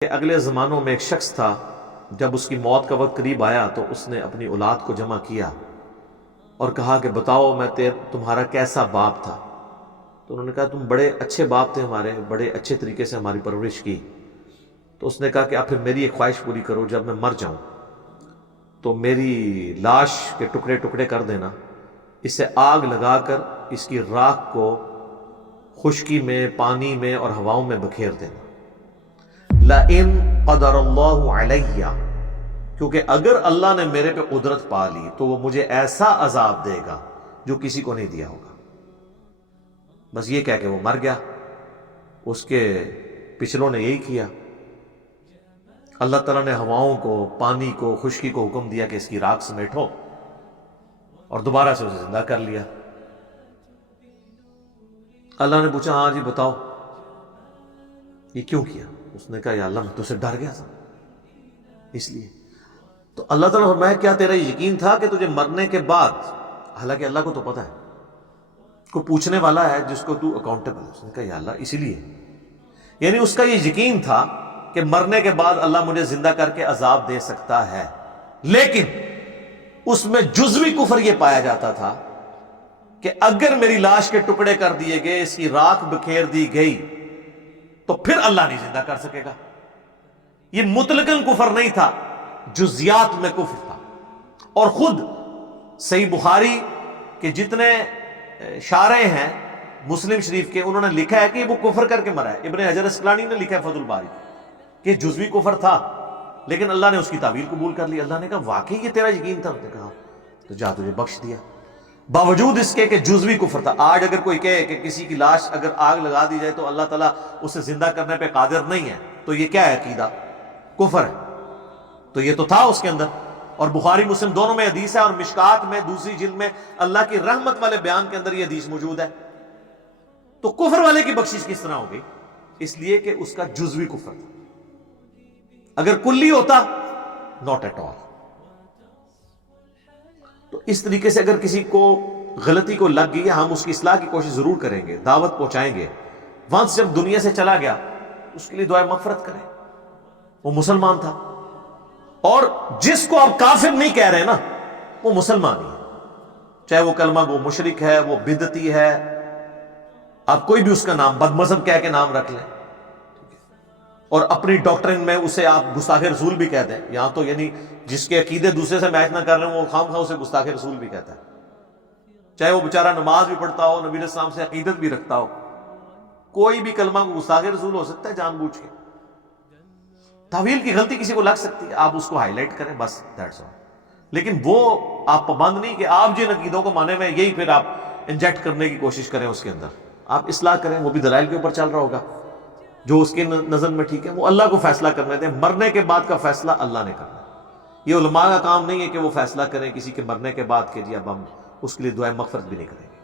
کہ اگلے زمانوں میں ایک شخص تھا، جب اس کی موت کا وقت قریب آیا تو اس نے اپنی اولاد کو جمع کیا اور کہا کہ بتاؤ میں تمہارا کیسا باپ تھا؟ تو انہوں نے کہا تم بڑے اچھے باپ تھے ہمارے، بڑے اچھے طریقے سے ہماری پرورش کی۔ تو اس نے کہا کہ آپ پھر میری ایک خواہش پوری کرو، جب میں مر جاؤں تو میری لاش کے ٹکڑے ٹکڑے کر دینا، اسے آگ لگا کر اس کی راکھ کو خشکی میں، پانی میں اور ہواؤں میں بکھیر دینا۔ لَإِن قَدَرَ اللَّهُ عَلَيَّ، کیونکہ اگر اللہ نے میرے پہ قدرت پا لی تو وہ مجھے ایسا عذاب دے گا جو کسی کو نہیں دیا ہوگا۔ بس یہ کہہ کہ وہ مر گیا۔ اس کے پچھلوں نے یہی کیا۔ اللہ تعالیٰ نے ہواؤں کو، پانی کو، خشکی کو حکم دیا کہ اس کی راکھ سمیٹو، اور دوبارہ سے اسے زندہ کر لیا۔ اللہ نے پوچھا ہاں جی بتاؤ یہ کیوں کیا؟ اس نے کہا یا اللہ میں تجھ سے ڈر گیا تھا اس لیے۔ تو اللہ تعالیٰ نے فرمایا کیا تیرا یقین تھا کہ تجھے مرنے کے بعد، حالانکہ اللہ کو تو پتہ ہے، کو پوچھنے والا ہے جس کو تو اکاؤنٹیبل ہے۔ اس نے کہا یا اللہ اسی لیے، یعنی اس کا یہ یقین تھا کہ مرنے کے بعد اللہ مجھے زندہ کر کے عذاب دے سکتا ہے، لیکن اس میں جزوی کفر یہ پایا جاتا تھا کہ اگر میری لاش کے ٹکڑے کر دیے گئے، اس کی راکھ بکھیر دی گئی تو پھر اللہ نہیں زندہ کر سکے گا۔ یہ مطلقاً کفر نہیں تھا، جزیات میں کفر تھا۔ اور خود صحیح بخاری کے جتنے شارح ہیں مسلم شریف کے، انہوں نے لکھا ہے کہ وہ کفر کر کے مرا ہے۔ ابن حجر اسقلانی نے لکھا ہے فتح الباری کہ جزوی کفر تھا، لیکن اللہ نے اس کی تعویل قبول کر لی۔ اللہ نے کہا واقعی یہ تیرا یقین تھا؟ اس نے کہا تو جا تجھے بخش دیا، باوجود اس کے کہ جزوی کفر تھا۔ آج اگر کوئی کہے کہ کسی کی لاش اگر آگ لگا دی جائے تو اللہ تعالیٰ اسے زندہ کرنے پہ قادر نہیں ہے، تو یہ کیا ہے؟ عقیدہ کفر ہے۔ تو یہ تو تھا اس کے اندر، اور بخاری مسلم دونوں میں حدیث ہے، اور مشکات میں دوسری جلد میں اللہ کی رحمت والے بیان کے اندر یہ حدیث موجود ہے۔ تو کفر والے کی بخشش کس طرح ہوگی؟ اس لیے کہ اس کا جزوی کفر تھا۔ اگر کلی ہوتا ناٹ ایٹ آل۔ تو اس طریقے سے اگر کسی کو غلطی کو لگ گئی، ہم اس کی اصلاح کی کوشش ضرور کریں گے، دعوت پہنچائیں گے۔ وانس جب دنیا سے چلا گیا اس کے لیے دعائے مغفرت کریں، وہ مسلمان تھا۔ اور جس کو آپ کافر نہیں کہہ رہے نا، وہ مسلمان ہی ہے، چاہے وہ کلمہ گو مشرک ہے، وہ بدعتی ہے، آپ کوئی بھی اس کا نام بد مذہب کہہ کے نام رکھ لیں، اور اپنی ڈاکٹرن میں اسے آپ گستاخ رسول بھی کہہ دیں۔ یہاں تو یعنی جس کے عقیدے دوسرے سے میچ نہ کر رہے ہیں وہ خام خواہ اسے گستاخ رسول بھی کہتا ہے، چاہے وہ بیچارہ نماز بھی پڑھتا ہو، نبی علیہ السلام سے عقیدت بھی رکھتا ہو۔ کوئی بھی کلمہ کو گستاخ رسول ہو سکتا ہے جان بوجھ کے۔ تعویل کی غلطی کسی کو لگ سکتی ہے، آپ اس کو ہائی لائٹ کریں بس، دیٹس آل۔ لیکن وہ آپ پابند نہیں کہ آپ جن عقیدوں کو مانے میں یہی پھر آپ انجیکٹ کرنے کی کوشش کریں اس کے اندر۔ آپ اصلاح کریں، وہ بھی دلائل کے اوپر چل رہا ہوگا، جو اس کے نظر میں ٹھیک ہے وہ اللہ کو فیصلہ کرنے دیں۔ مرنے کے بعد کا فیصلہ اللہ نے کرنا ہے۔ یہ علماء کا کام نہیں ہے کہ وہ فیصلہ کریں کسی کے مرنے کے بعد کہ جی اب ہم اس کے لیے دعائیں مغفرت بھی نہیں کریں گے۔